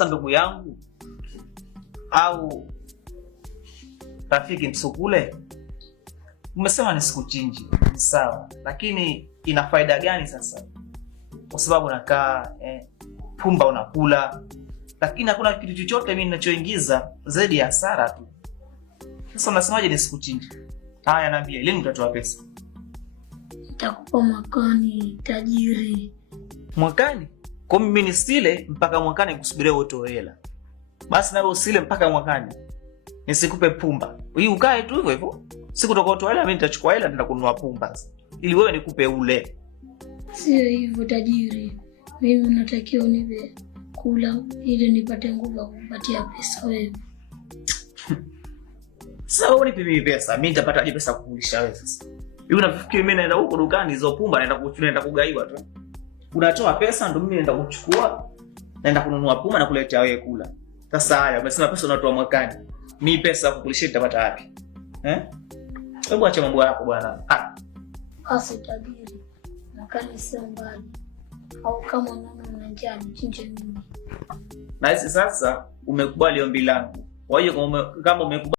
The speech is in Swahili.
Sasa ndugu yangu au rafiki msukule, umesema nisikuchinje, sawa, lakini ina faida gani sasa? Kwa sababu nakaa pumba unakula, lakini hakuna kitu chochote mimi ninachoingiza zaidi ya hasara tu. Sasa unasemaje nisikuchinje? Haya, niambie, lini utatoa pesa? Nitakupa mwakani tajiri. Mwakani? Kwa mimi nisile mpaka mwakani kusubiria utoe hela? Basi nawe usile mpaka mwakani, nisikupe pumba. Hii ukae tu hivyo hivyo. Siku utakayotoa hela mimi nitachukua hela nenda kununua pumba ili wewe nikupe ule. Sio hivyo tajiri. Mimi natakiwa unipe kula ili nipate nguvu ya kukupatia pesa wewe. Sasa wewe unipe mimi pesa, mimi nitapataje pesa kukulisha wewe sasa? Hivi unafikiri mimi naenda huko dukani hizo pumba naenda kugaiwa tu? Unatoa pesa ndio mimi naenda kuchukua, naenda kununua pumba na kuletea wewe kula. Sasa haya, umesema pesa unatoa mwakani. Mimi pesa kukulisha nitapata wapi? Hebu acha mambo yako bwana. Basi tajiri, mwakani sio mbali. Au kama una njaa nichinje mimi. Na sasa umekubali ombi langu. Kwa hiyo kama umekubali